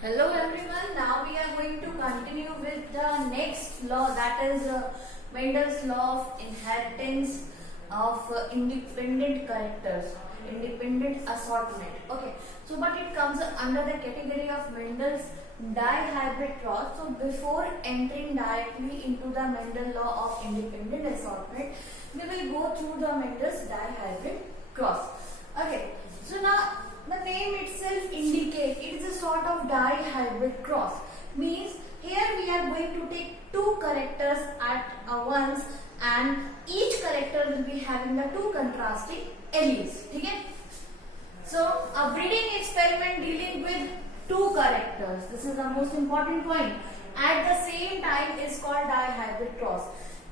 Hello everyone, now we are going to continue with the next law, that is Mendel's law of inheritance of independent characters, independent assortment. Okay, so but it comes under the category of Mendel's dihybrid cross. So before entering directly into the Mendel law of independent assortment, we will go through the Mendel's dihybrid cross. Okay, so now the name itself indicates it is a sort of dihybrid cross. Means here we are going to take two characters at once, and each character will be having the two contrasting alleles. Okay? So a breeding experiment dealing with two characters. This is the most important point. At the same time is called dihybrid cross.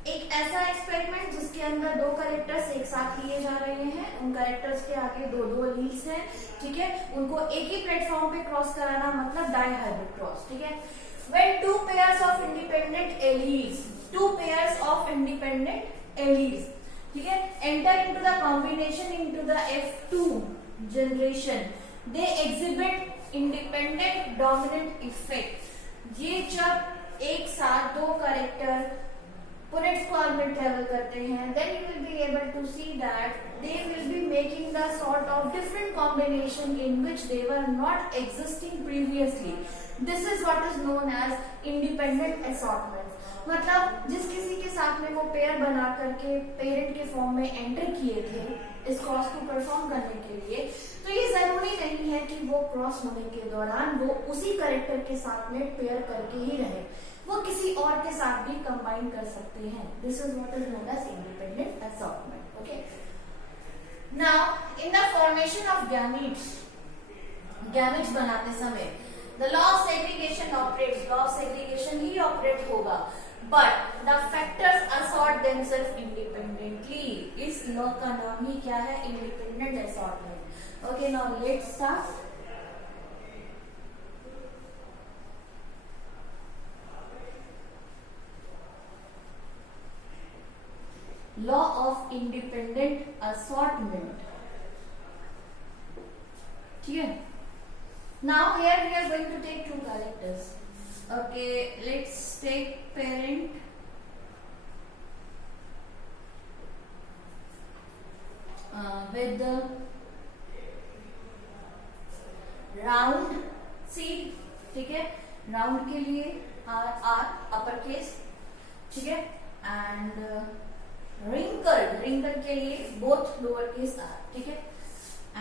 एक ऐसा experiment जिसके अंदर दो characters एक साथ लिए जा रहे हैं, उन कैरेक्टर्स के आगे दो दो एलील्स हैं, ठीक है, उनको एक ही प्लेटफॉर्म पे क्रॉस कराना मतलब डाइहाइब्रिड क्रॉस. ठीक है, when two pairs of independent alleles, ठीक है, enter into the combination into the F2 generation, they exhibit independent dominant effect. ये जब एक साथ दो कैरेक्टर Punnett square में travel करते हैं, then you will be able to see that they will be making the sort of different combination in which they were not existing previously. This is what is known as independent assortment. मतलब जिस किसी के साथ में वो pair बना करके parent के फॉर्म में एंटर किए थे इस क्रॉस को परफॉर्म करने के लिए, तो ये जरूरी नहीं है कि वो क्रॉस होने के दौरान वो उसी कैरेक्टर के साथ में पेयर करके ही रहे, वो किसी और के साथ भी कंबाइन कर सकते हैं. This is what is known as independent assortment. Okay, now in the formation of gametes बनाते समय the law of segregation operates. Law of segregation ही ऑपरेट होगा, but the factors assort themselves independently. इस law का नाम ही क्या है? Independent assortment. Okay, now let's start. Law of independent assortment. Clear? Now here we are going to take two characters. Okay, let's take parent with the round seed. ठीक है, round के लिए R upper case. ठीक है, and wrinkled के लिए both lower case r. ठीक है,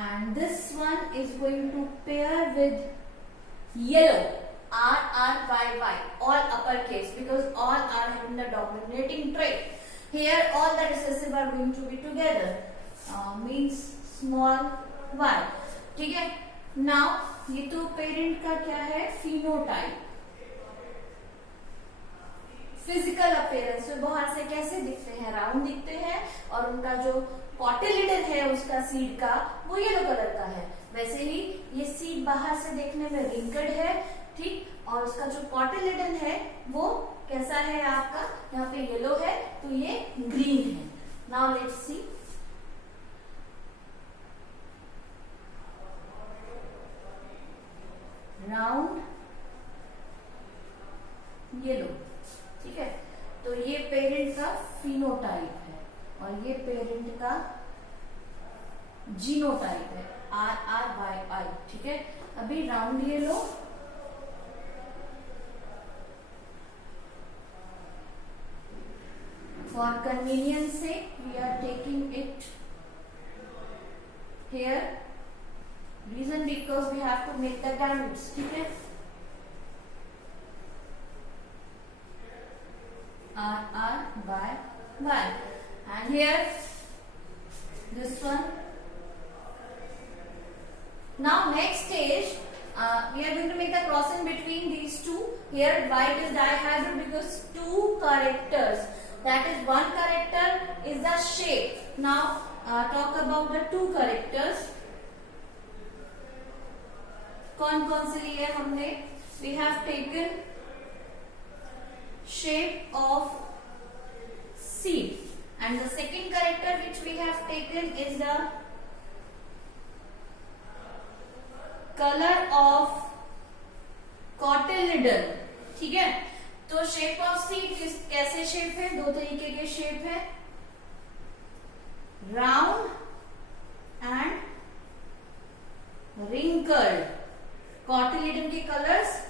and this one is going to pair with yellow RRYY, all upper case, because all are having the dominating trait. Here all the recessive are going to be together, means small y. ठीक है, now ये तो parent का क्या है? Phenotype. Physical appearance में बाहर से कैसे दिखते हैं? राउंड दिखते हैं, और उनका जो कॉटिलिडन है उसका सीड का वो येलो कलर का है. वैसे ही ये सीड बाहर से देखने में रिंकल्ड है, ठीक, और उसका जो कॉटिलिडन है वो कैसा है? आपका यहाँ पे येलो है तो ये ग्रीन है. Now let's see. Round yellow. ठीक है, तो ये पेरेंट का फिनोटाइप है और ये पेरेंट का जीनोटाइप है, RRYI. ठीक है, अभी राउंड ये लो. फॉर कन्वीनियंस से we are taking it here. Reason because we have to make the gametes. ठीक है, RRYY, and here this one. Now next stage, we are going to make the cross in between these two. Here white is dihybrid because two characters, that is one character is the shape. Now talk about the two characters. कौन कौन से लिए हमने? We have taken shape of seed, and the second character which we have taken is the color of cylinder, ठीक है। तो shape of seed कैसे shape है, दो तरीके के शेप है, राउंड एंड wrinkled. कॉटिलिडन के colours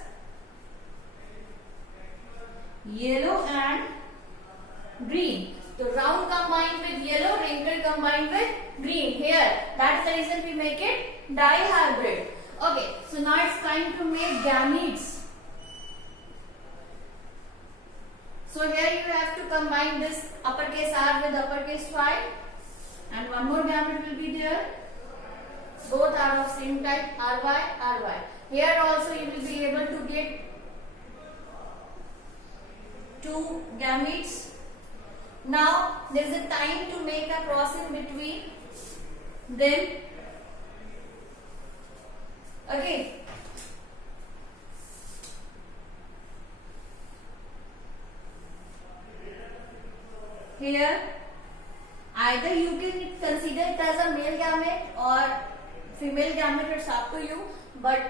yellow and green. So round combined with yellow, wrinkled combined with green. Here, that's the reason we make it dihybrid. Okay, so now it's time to make gametes. So here you have to combine this uppercase R with uppercase Y, and one more gamete will be there. Both are of same type, RY, RY. Here also you will be able to get two gametes. Now there is a time to make a crossing between them. Okay. Here either you can consider it as a male gamete or female gamete, it's up to you, but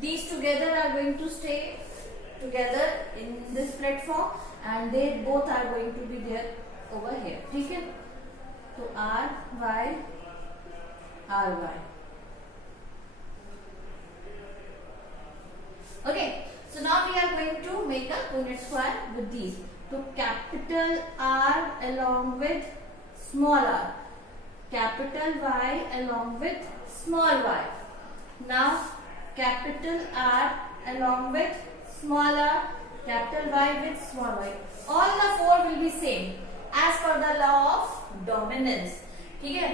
these together are going to stay together in this platform and they both are going to be there over here, ठीक है। तो R Y R Y, okay। So now we are going to make a Punnett square with these. तो capital R along with small r, capital Y along with small y. Now capital R along with small r, capital Y with small y. All the four will be same as per the law of dominance, ठीक है।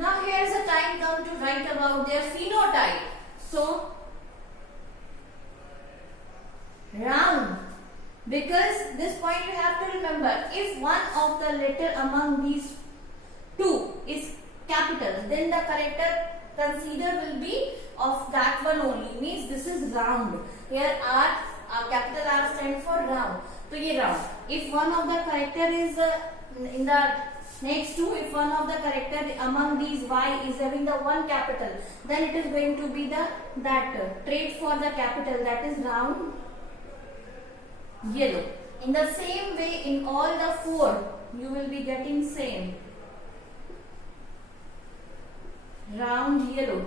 Now here is a time come to write about their phenotype. So round, because this point you have to remember, if one of the letter among these two is capital, then the character considered will be of that one only, means this is round. Here R, capital R stands for round, तो ये round. If one of the character is in the next two, if one of the character among these Y is having the one capital, then it is going to be that trait for the capital, that is round yellow. In the same way, in all the four you will be getting same round yellow.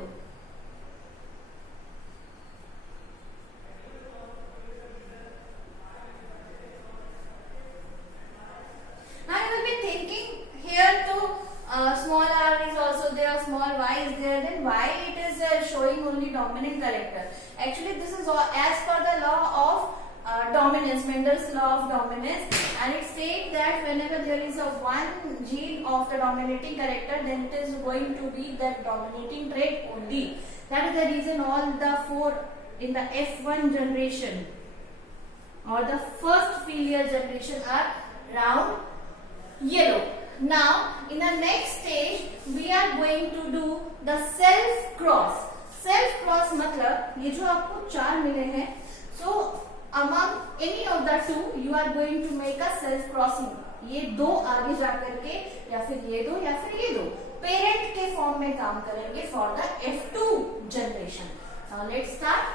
Now you will be thinking here to small r is also there, small y is there, then why it is showing only dominant character? Actually this is all as per the law of dominance, Mendel's law of dominance, and it says that whenever there is a one gene of the dominating character, then it is going to be that dominating trait only. That is the reason all the four in the F1 generation or the first filial generation are round yellow. Now in the next stage we are going to do the self cross. Self cross मतलब ये जो आपको चार मिले हैं, so among any of the two you are going to make a self crossing. ये दो आगे जा करके या फिर ये दो या फिर ये दो पेरेंट के फॉर्म में काम करेंगे for the F2 generation. Now let's start.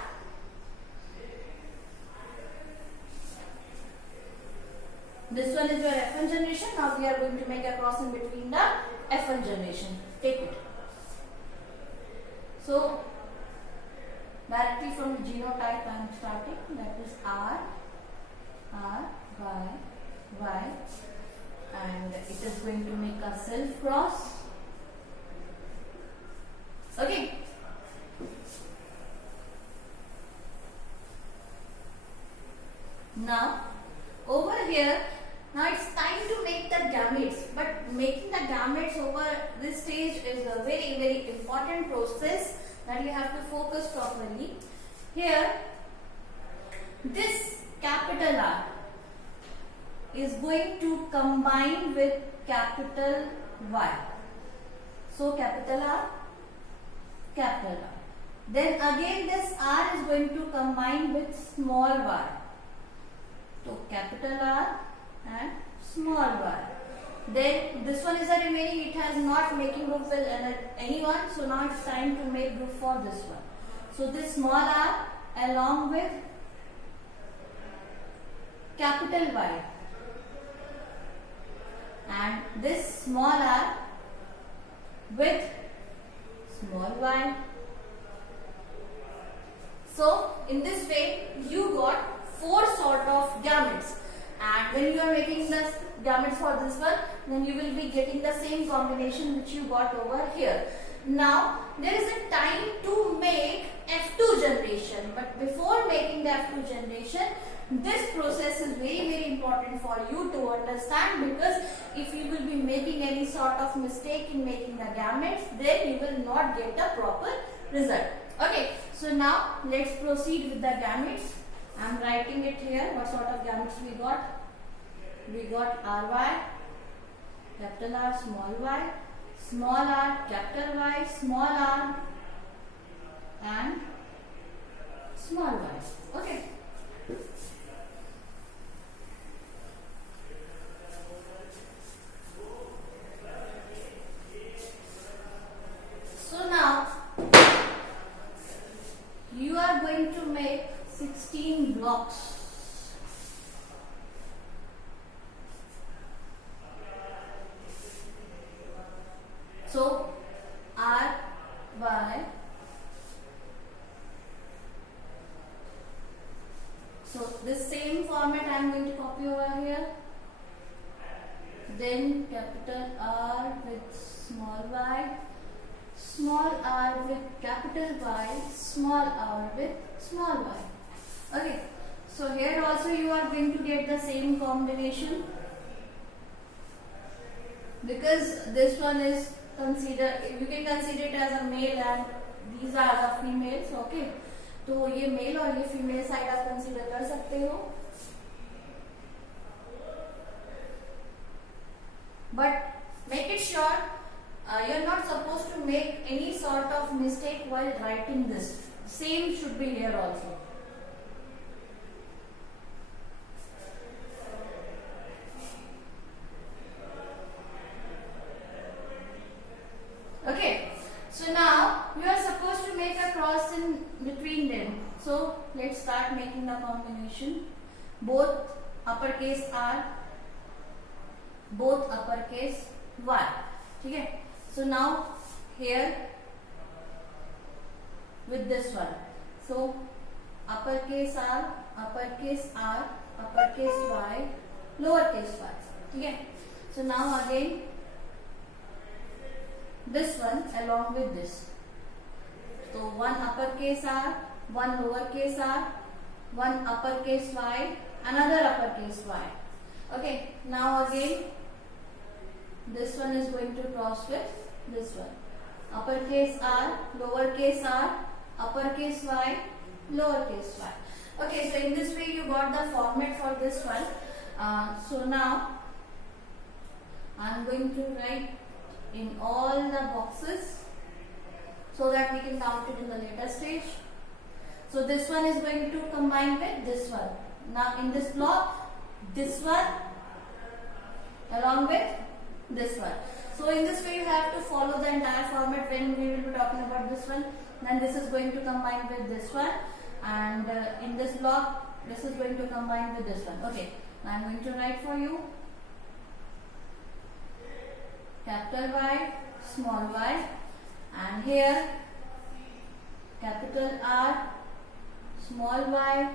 This one is your F1 generation. Now we are going to make a crossing between the F1 generation. Take it. So directly from the genotype I am starting, that is R, Y, Y, and it is going to make a self cross. Okay. Now over here, now it's time to make the gametes, but making the gametes over this stage is a very, very important process that you have to focus properly. Here, this capital R is going to combine with capital Y. So capital R, capital R. Then again this R is going to combine with small y. So capital R and small y. Then this one is the remaining, it has not making group with anyone, so now it's time to make group for this one. So this small r along with capital Y, and this small r with small y. So in this way you got 4 sort of gametes, and when you are making the gametes for this one, then you will be getting the same combination which you got over here. Now there is a time to make F2 generation, but before making the F2 generation, this process is very important for you to understand, because if you will be making any sort of mistake in making the gametes, then you will not get a proper result. Okay, so now let's proceed with the gametes. I am writing it here. What sort of gametes we got? We got Ry, capital R, small r, capital Y, small r, and small y. Okay. So now you are going to make 16 blocks. So R, Y, so this same format I am going to copy over here. Then capital R with small y, small r with capital Y, small r with small y. Okay, so here also you are going to get the same combination, because this one is you can consider it as a male and these are the females. Okay, तो ये mail और ये female side आप consider कर सकते हो, but make it sure you are not supposed to make any sort of mistake while writing this. Same should be here also. Okay, so now you are supposed to make a cross in between them. So let's start making the combination. Both uppercase R, both uppercase Y. Okay, so now here with this one, so uppercase R, uppercase Y, lowercase y. Okay, so now again this one along with this. So one uppercase R, one lowercase r, one uppercase y, another uppercase y. Okay, now again this one is going to cross with this one. Uppercase R, lowercase r, uppercase y, lowercase y. Okay, so in this way you got the format for this one. So now I am going to write in all the boxes so that we can count it in the later stage. So this one is going to combine with this one. Now in this block, this one along with this one. So in this way you have to follow the entire format when we will be talking about this one. Then this is going to combine with this one, and in this block this is going to combine with this one. Okay, now I am going to write for you capital Y, small y, and here capital R, small y,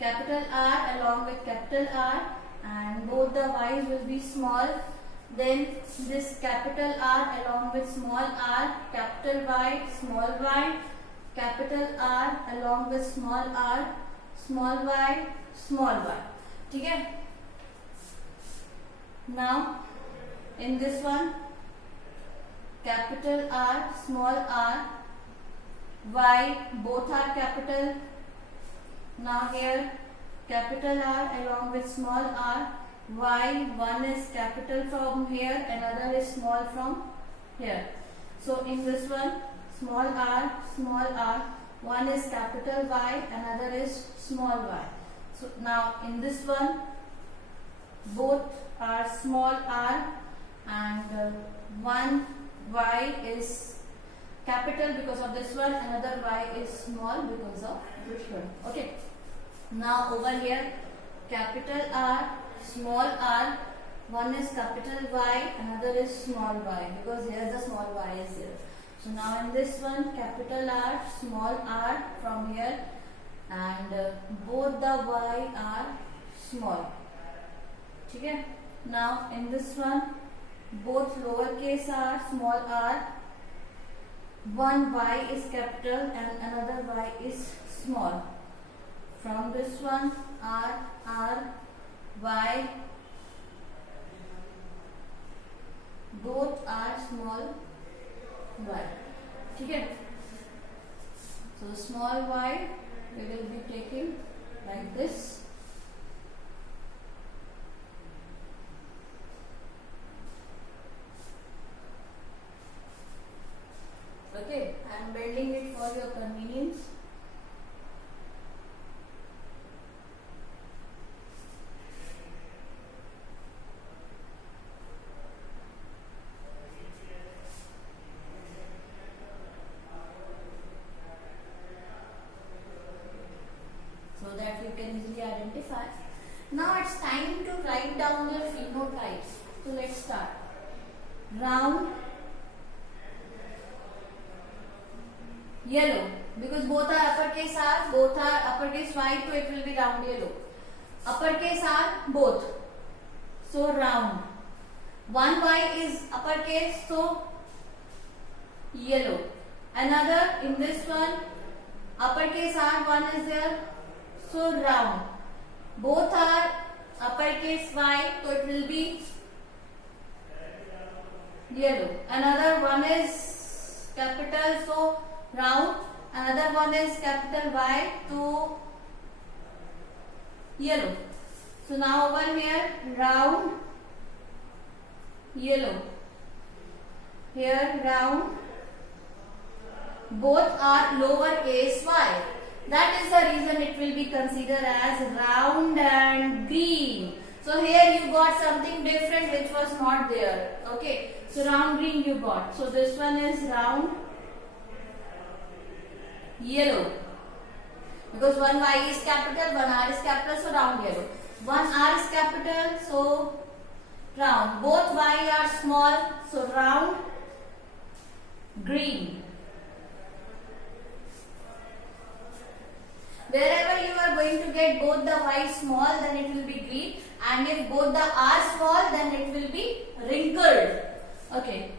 capital R along with capital R, and both the y's will be small. Then this capital R along with small r, capital Y, capital R along with small r, small y, small y. Okay? Now in this one, capital R, small r, y, both are capital. Now here capital R along with small r, y, one is capital from here, another is small from here. So in this one, small r, one is capital Y, another is small y. So now in this one, both are small r, and one y is capital because of this one, another y is small because of this one. Okay. Now over here, capital R, small r, one is capital Y, another is small y, because here the small y is here. So now in this one, capital R, small r from here, and both the y are small. Okay. Now in this one, both lowercase r, small r, one y is capital and another y is small. From this one, r, y, both are small y. Okay. So small y we will be taking like this. Okay, I am bending it for your convenience. So that you can easily identify. Now it's time to write down your phenotypes. So let's start. Round, yellow, because both are uppercase R, both are uppercase Y, so it will be round yellow. Uppercase R, both, so round. One Y is uppercase, so yellow. Another, in this one, uppercase R, one is there, so round. Both are uppercase Y, so it will be yellow. Another one is capital, so round. Another one is capital Y, so yellow. So now over here, round, yellow. Here round. Both are lowercase y. That is the reason it will be considered as round and green. So here you got something different which was not there. Okay. So round green you got. So this one is round yellow. Because one y is capital, one r is capital, so round yellow. One r is capital, so round. Both y are small, so round green. Wherever you are going to get both the y small, then it will be green, and if both the r small, then it will be wrinkled. Okay.